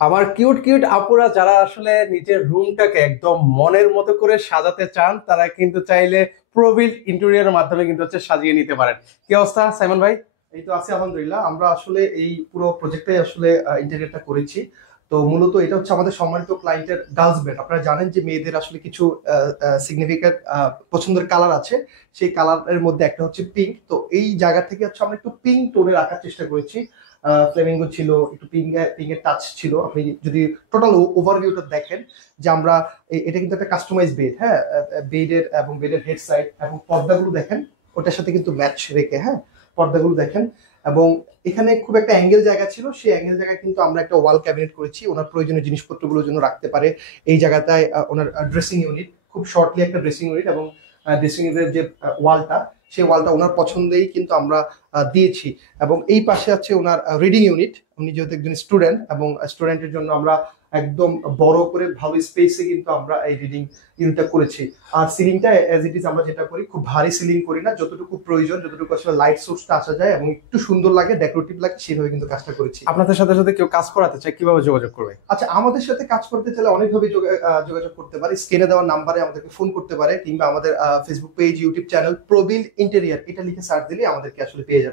আমার cute cute আপুরা যারা আসলে নিজের রুমটাকে একদম মনের মতো করে সাজাতে চান তারা কিন্তু চাইলে প্রোবিল্ড ইন্টেরিয়রের মাধ্যমে কিন্তু হচ্ছে সাজিয়ে নিতে পারেন। কি অবস্থা সাইমন ভাই? এই তো আছি আলহামদুলিল্লাহ। আমরা আসলে এই পুরো প্রজেক্টটাই আসলে ইন্টিগ্রেটটা করেছি। তো মূলত এটা হচ্ছে আমাদের সম্মানিত ক্লায়েন্টের গার্লস বেড। আপনারা জানেন যে মেয়েদের আসলে কিছু সিগনিফিক্যান্ট পছন্দের কালার আছে। সেই কালারের মধ্যে একটা হচ্ছে পিঙ্ক। তো এই জায়গা থেকে হচ্ছে আমরা একটু পিঙ্ক টোনে রাখার চেষ্টা করেছি। ফ্লেমিঙ্গো ছিল, একটু পিঙ্কের টাচ ছিল। আপনি যদি টোটাল ওভারভিউটা দেখেন যে আমরা এটা কিন্তু একটা কাস্টমাইজ বেড, হ্যাঁ। বেডের এবং বেডের হেড সাইড এবং পর্দাগুলো দেখেন ওটার সাথে কিন্তু ম্যাচ রেখে, হ্যাঁ, পর্দাগুলো দেখেন। এবং এখানে খুব একটা অ্যাঙ্গেল জায়গা ছিল, সেই অ্যাঙ্গেল জায়গায় কিন্তু আমরা একটা ওয়াল ক্যাবিনেট করেছি ওনার প্রয়োজনীয় জিনিসপত্রগুলোর জন্য রাখতে পারে। এই জায়গাটায় ওনার ড্রেসিং ইউনিট, খুব শর্টলি একটা ড্রেসিং ইউনিট, এবং ড্রেসিং ইউনিটের যে ওয়ালটা, সেই ওয়ালটা ওনার পছন্দেই কিন্তু আমরা দিয়েছি। এবং এই পাশে আছে ওনার রিডিং ইউনিট। উনি যেহেতু একজন স্টুডেন্ট, এবং স্টুডেন্টের জন্য আমরা একদম বড় করে ভালো স্পেসে কিন্তু আমরা এই রিডিং ইউনিটটা করেছি। আর সিলিংটা অ্যাজ ইট ইজ আমরা যেটা করি, খুব ভারী সিলিং করি না, যতটুকু প্রয়োজন, যতটুকু আসলে লাইট সোর্সটা আসা যায় এবং একটু সুন্দর লাগে, ডেকোরেটিভ লাগে, সেভাবে কিন্তু কাজটা করেছি। আপনাদের সাথে সাথে কেউ কাজ করাতে চায় কিভাবে যোগাযোগ করবে? আচ্ছা, আমাদের সাথে কাজ করতে চাইলে অনেকভাবে যোগাযোগ করতে পারে। স্ক্রিনে দেওয়া নাম্বারে আমাদেরকে ফোন করতে পারে, কিংবা আমাদের Facebook page, YouTube channel Prabil interior এটা লিখে সার্চ দিলে আমাদেরকে আসলে পেয়ে যাবে।